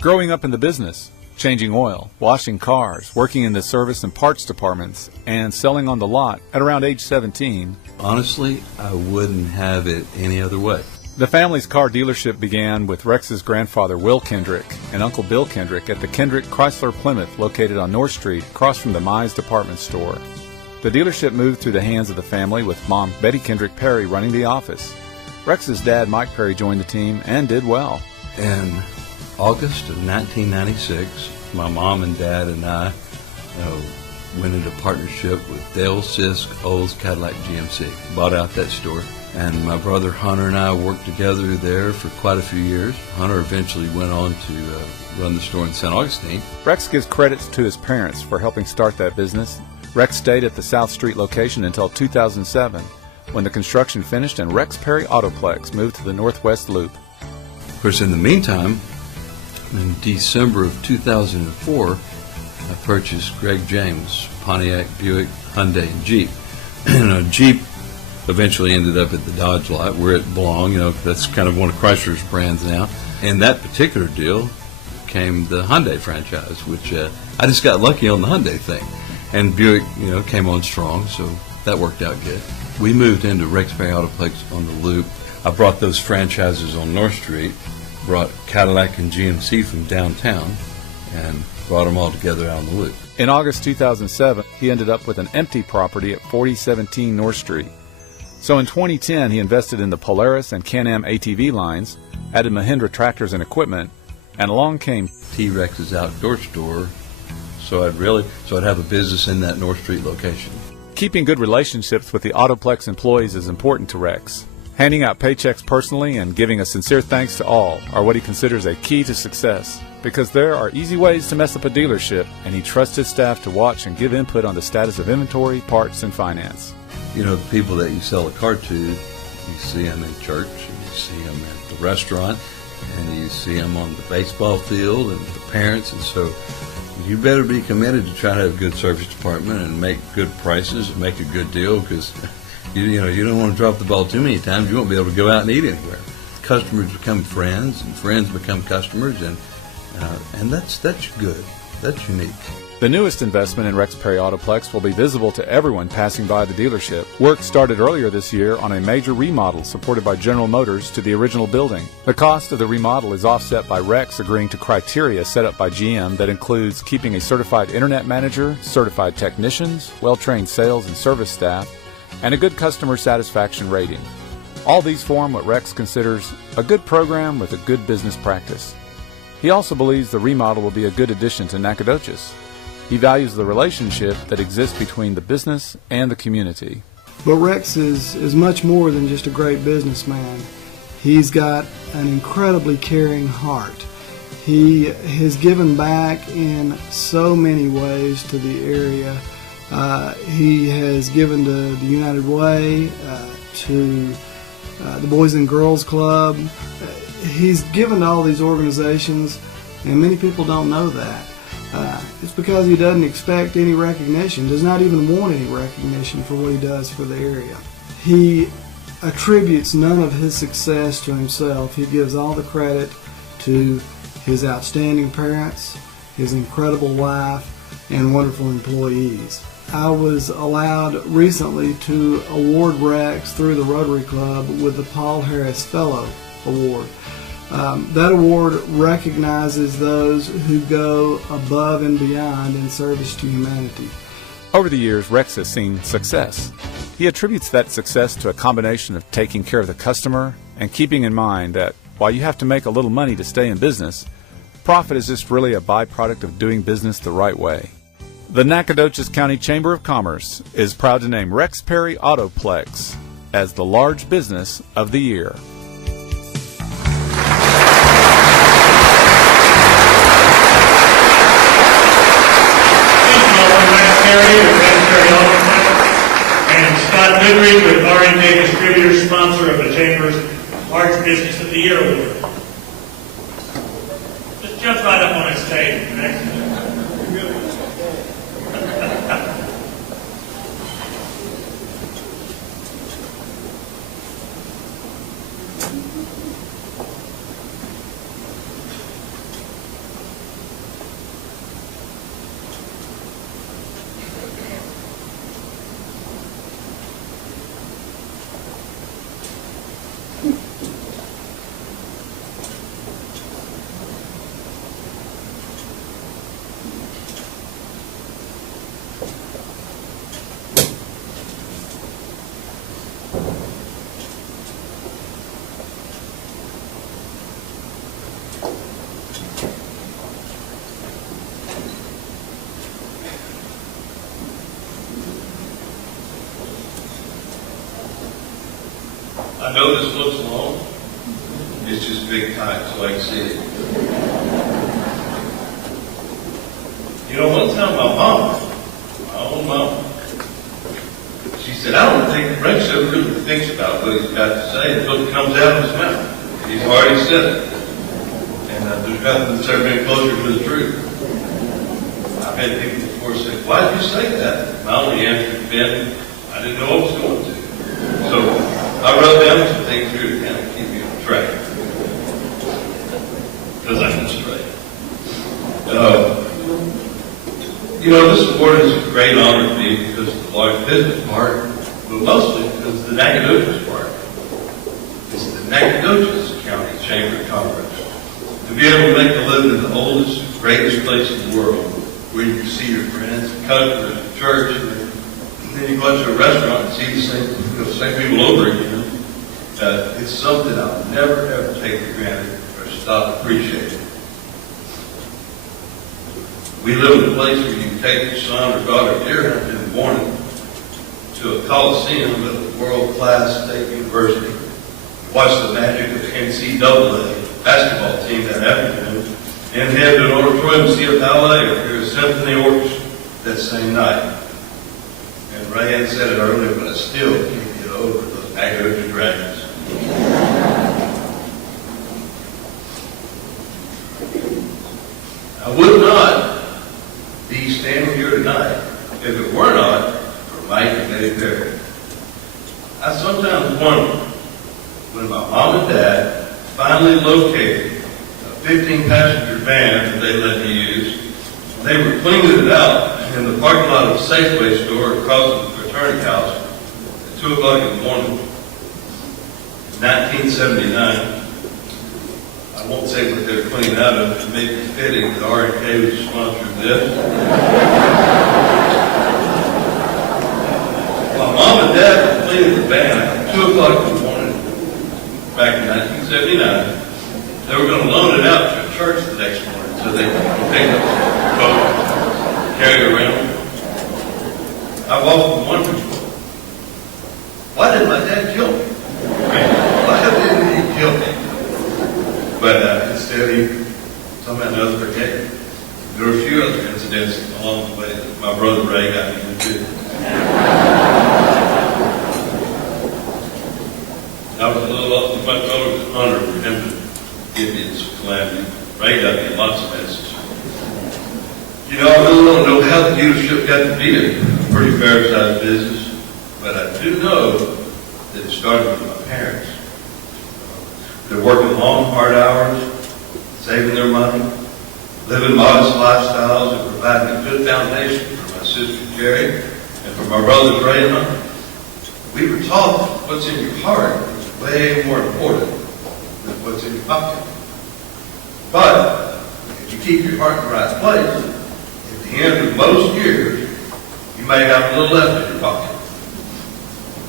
Growing up in the business, changing oil, washing cars, working in the service and parts departments, and selling on the lot at around age 17. Honestly, I wouldn't have it any other way. The family's car dealership began with Rex's grandfather Will Kendrick and Uncle Bill Kendrick at the Kendrick Chrysler Plymouth located on North Street across from the Mize department store. The dealership moved through the hands of the family with Mom Betty Kendrick Perry running the office. Rex's dad Mike Perry joined the team and did well. In August of 1996, my mom and dad and I went into partnership with Dale Sisk Olds Cadillac GMC, bought out that store. And my brother Hunter and I worked together there for quite a few years. Hunter eventually went on to run the store in St. Augustine. Rex gives credits to his parents for helping start that business. Rex stayed at the South Street location until 2007, when the construction finished and Rex Perry Autoplex moved to the Northwest Loop. Of course, in the meantime, in December of 2004, I purchased Greg James' Pontiac, Buick, Hyundai, and Jeep. And Jeep eventually ended up at the Dodge lot where it belonged. That's kind of one of Chrysler's brands now. And that particular deal came the Hyundai franchise, which I just got lucky on the Hyundai thing. And Buick, came on strong, so that worked out good. We moved into Rex Perry Autoplex on the Loop. I brought those franchises on North Street, brought Cadillac and GMC from downtown, and brought them all together out on the Loop. In August 2007, he ended up with an empty property at 4017 North Street. So in 2010, he invested in the Polaris and Can-Am ATV lines, added Mahindra tractors and equipment, and along came T-Rex's outdoor store, so I'd have a business in that North Street location. Keeping good relationships with the Autoplex employees is important to Rex. Handing out paychecks personally and giving a sincere thanks to all are what he considers a key to success, because there are easy ways to mess up a dealership, and he trusts his staff to watch and give input on the status of inventory, parts, and finance. The people that you sell a car to, you see them in church, and you see them at the restaurant, and you see them on the baseball field and the parents, and so you better be committed to try to have a good service department and make good prices and make a good deal, because you don't want to drop the ball too many times. You won't be able to go out and eat anywhere. Customers become friends, and friends become customers, and that's good. That's unique. The newest investment in Rex Perry Autoplex will be visible to everyone passing by the dealership. Work started earlier this year on a major remodel supported by General Motors to the original building. The cost of the remodel is offset by Rex agreeing to criteria set up by GM that includes keeping a certified internet manager, certified technicians, well-trained sales and service staff, and a good customer satisfaction rating. All these form what Rex considers a good program with a good business practice. He also believes the remodel will be a good addition to Nacogdoches. He values the relationship that exists between the business and the community. But Rex is much more than just a great businessman. He's got an incredibly caring heart. He has given back in so many ways to the area. He has given to the United Way, to the Boys and Girls Club. He's given to all these organizations, and many people don't know that. It's because he doesn't expect any recognition, does not even want any recognition for what he does for the area. He attributes none of his success to himself. He gives all the credit to his outstanding parents, his incredible wife, and wonderful employees. I was allowed recently to award Rex through the Rotary Club with the Paul Harris Fellow Award. That award recognizes those who go above and beyond in service to humanity. Over the years, Rex has seen success. He attributes that success to a combination of taking care of the customer and keeping in mind that while you have to make a little money to stay in business, profit is just really a byproduct of doing business the right way. The Nacogdoches County Chamber of Commerce is proud to name Rex Perry Autoplex as the Large Business of the Year. And Scott Goodrich with R&J Distributors, sponsor of the Chamber's Large Business of the Year Award. Just jump right up on his stage. know this looks long. It's just big type, so I can see it. You know, one time my own mom, she said, I don't think Rex ever really thinks about what he's got to say until it comes out of his mouth. He's already said it. And there's nothing that's ever been closer to the truth. I've had people before say, why did you say that? My only answer has been, I didn't know what was going to. So I wrote down some things here to kind of keep you on track. Because I'm straight. You know, this award is a great honor to me because of the large business part, but mostly because of the Nacogdoches part. It's the Nacogdoches County Chamber of Commerce. To be able to make a living in the oldest, greatest place in the world, where you can see your friends and customers at church, and then you go out to a restaurant and see the same people over again. It's something I'll never, ever take for granted or stop appreciating. We live in a place where you can take your son or daughter deer hunting in the morning to a coliseum at a world-class state university, watch the magic of the NCCC basketball team that afternoon, and head to an auditorium to see a ballet or hear a symphony orchestra that same night. And Rayanne said it earlier, but I still can't get over those Nacogdoches dragons. I would not be standing here tonight if it were not for Mike and Eddie Perry. I sometimes wonder when my mom and dad finally located a 15-passenger van that they let me use. They were cleaning it out in the parking lot of a Safeway store across from the fraternity house at 2 o'clock in the morning. 1979. I won't say what they're cleaning out of. It may be fitting that R&K was sponsoring this. My mom and dad were cleaning the van at 2 o'clock in the morning back in 1979. They were going to loan it out to a church the next morning so they could take it, carry it around. I've often wondered, why did my dad kill me? Why didn't he kill me? But instead he told me another brigade. There were a few other incidents along the way that my brother Ray got me into. I was a little much older than honored for him to give me this calamity. Ray got me lots of messages. You know, I really don't know how the dealership got to be a pretty fair-sized business, but I do know that it started with my parents. They're working long, hard hours, saving their money, living modest lifestyles, and providing a good foundation for my sister Jerry and for my brothers Ray and I. We were taught that what's in your heart is way more important than what's in your pocket. But if you keep your heart in the right place, at the end of most years, you may have a little left in your pocket.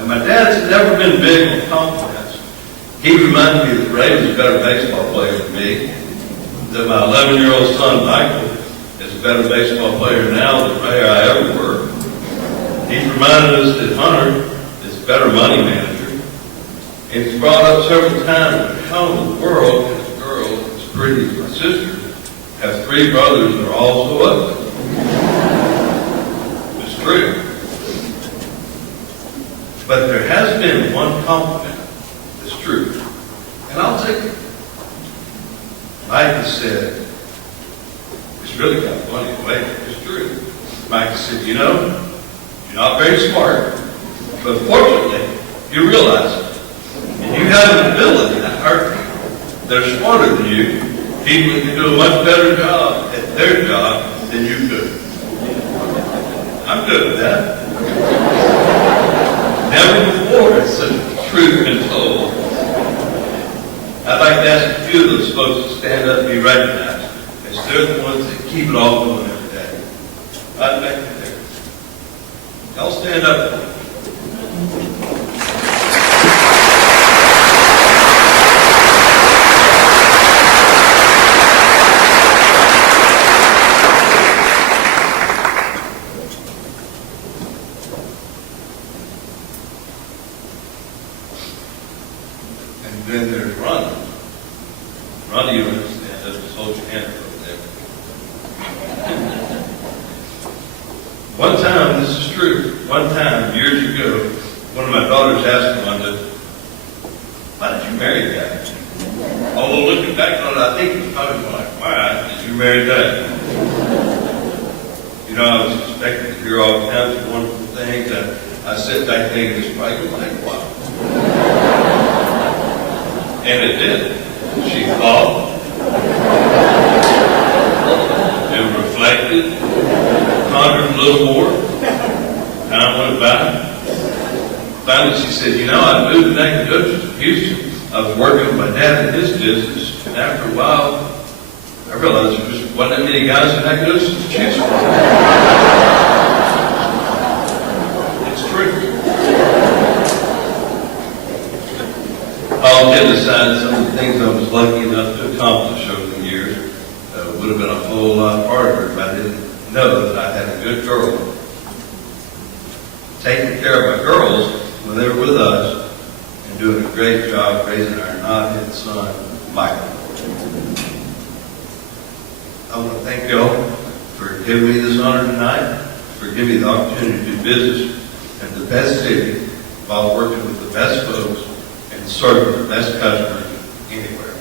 And my dad's never been big on compliments. He reminded me that Ray was a better baseball player than me, that my 11-year-old son Michael is a better baseball player now than Ray or I ever were. He's reminded us that Hunter is a better money manager. And he's brought up several times that how in the world can a girl as pretty as my sister have 3 brothers that are all so ugly? It's true. But there has been one compliment that's true. And I'll take it. Mike has said, it's really kind of funny in a way, but it's true. Mike has said, you know, you're not very smart, but fortunately, you realize it. And you have an ability to hurt people that are smarter than you, people that can do a much better job at their job than you could. I'm good with that. Never before has such a truth been told. I'd like to ask a few of those folks to stand up and be recognized, as they're the ones that keep it all going every day. Right back there. Y'all stand up. And then there's Rhonda. Rhonda, you understand, just hold your hand over there. One time, this is true, one time, years ago, one of my daughters asked Rhonda, why did you marry that? Although looking back on it, I think it's probably like, why did you marry that? You know, I was expecting to hear all kinds of wonderful things, and I sat back thinking, this probably like, wow. And it did. She thought, and reflected, pondered a little more. Time went by. Finally, she said, you know, I moved to Nacogdoches, Houston. I was working with my dad in his business, and after a while, I realized there just wasn't that many guys in Nacogdoches to choose from. It's true. All kidding aside, some of the things I was lucky enough to accomplish over the years would have been a whole lot harder if I didn't know that I had a good girl. Taking care of my girls when they were with us and doing a great job raising our knothead son, Michael. I want to thank y'all for giving me this honor tonight, for giving me the opportunity to do business in the best city while working with the best folks and serving the best customers anywhere.